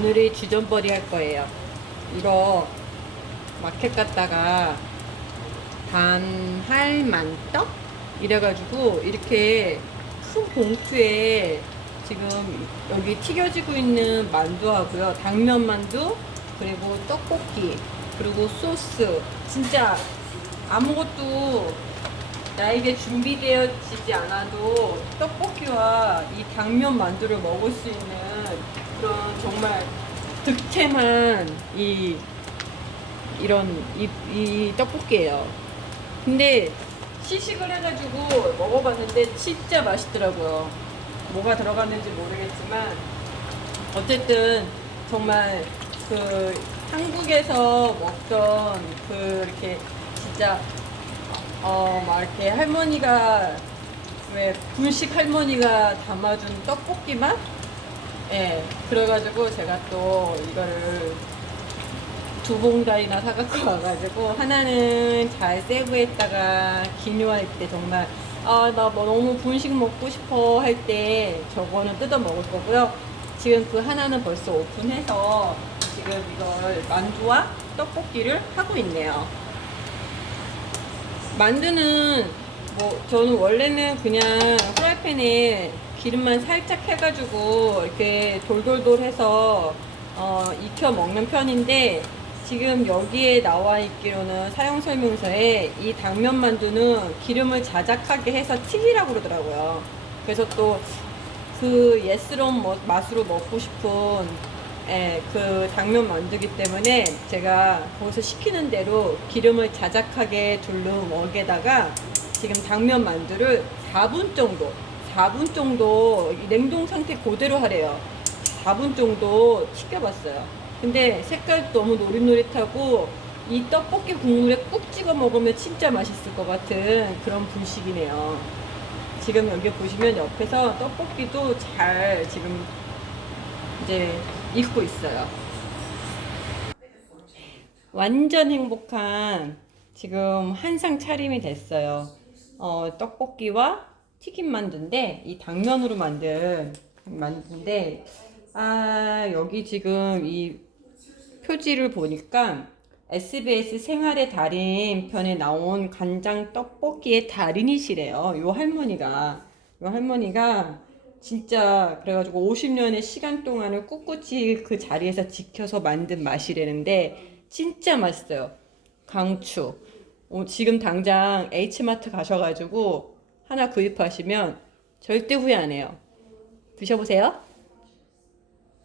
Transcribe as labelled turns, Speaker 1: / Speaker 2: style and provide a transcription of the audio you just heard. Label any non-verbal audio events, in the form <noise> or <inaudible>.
Speaker 1: 오늘이 주전벌이 할 거예요. 이거 마켓 갔다가 단할만떡 이래가지고 이렇게 큰 봉투에 지금 여기 튀겨지고 있는 만두하고요. 당면 만두 그리고 떡볶이 그리고 소스 진짜 아무것도 나에게 준비되어지지 않아도 떡볶이와 이 당면 만두를 먹을 수 있는 그런 정말 득템한 이 이런 이, 이 떡볶이예요. 근데 시식을 해가지고 먹어봤는데 진짜 맛있더라고요. 뭐가 들어갔는지 모르겠지만 어쨌든 정말 그 한국에서 먹던 그 이렇게 진짜 어막 이렇게 할머니가 왜 분식 할머니가 담아준 떡볶이 맛? 예 그래가지고 제가 또 이거를 두 봉다리나 사갖고 <laughs> 와가지고 하나는 잘 세브했다가 기묘할 때 정말 아 나 뭐 너무 분식 먹고 싶어 할 때 저거는 뜯어 먹을 거고요. 지금 그 하나는 벌써 오픈해서 지금 이걸 만두와 떡볶이를 하고 있네요. 만두는 뭐 저는 원래는 그냥 프라이팬에 기름만 살짝 해가지고 이렇게 돌돌돌 해서 어, 익혀 먹는 편인데 지금 여기에 나와 있기로는 사용 설명서에 이 당면 만두는 기름을 자작하게 해서 튀기라고 그러더라고요. 그래서 또 그 예스러운 뭐- 맛으로 먹고 싶은 예, 그 당면 만두기 때문에 제가 거기서 시키는 대로 기름을 자작하게 둘른 웍에다가 지금 당면 만두를 4분 정도, 4분 정도 이 냉동 상태 그대로 하래요. 4분 정도 튀겨봤어요. 근데 색깔 너무 노릇노릇하고 이 떡볶이 국물에 꾹 찍어 먹으면 진짜 맛있을 것 같은 그런 분식이네요. 지금 여기 보시면 옆에서 떡볶이도 잘 지금 이제 익고 있어요. 완전 행복한 지금 한상 차림이 됐어요. 어, 떡볶이와 튀김 만두인데 이 당면으로 만든 만두인데 아 여기 지금 이 표지를 보니까 SBS 생활의 달인 편에 나온 간장 떡볶이의 달인이시래요. 요 할머니가 요 할머니가 진짜 그래가지고 50년의 시간 동안을 꿋꿋이 그 자리에서 지켜서 만든 맛이라는데 진짜 맛있어요. 강추. 어, 지금 당장 H마트 가셔가지고 하나 구입하시면 절대 후회 안 해요. 드셔보세요.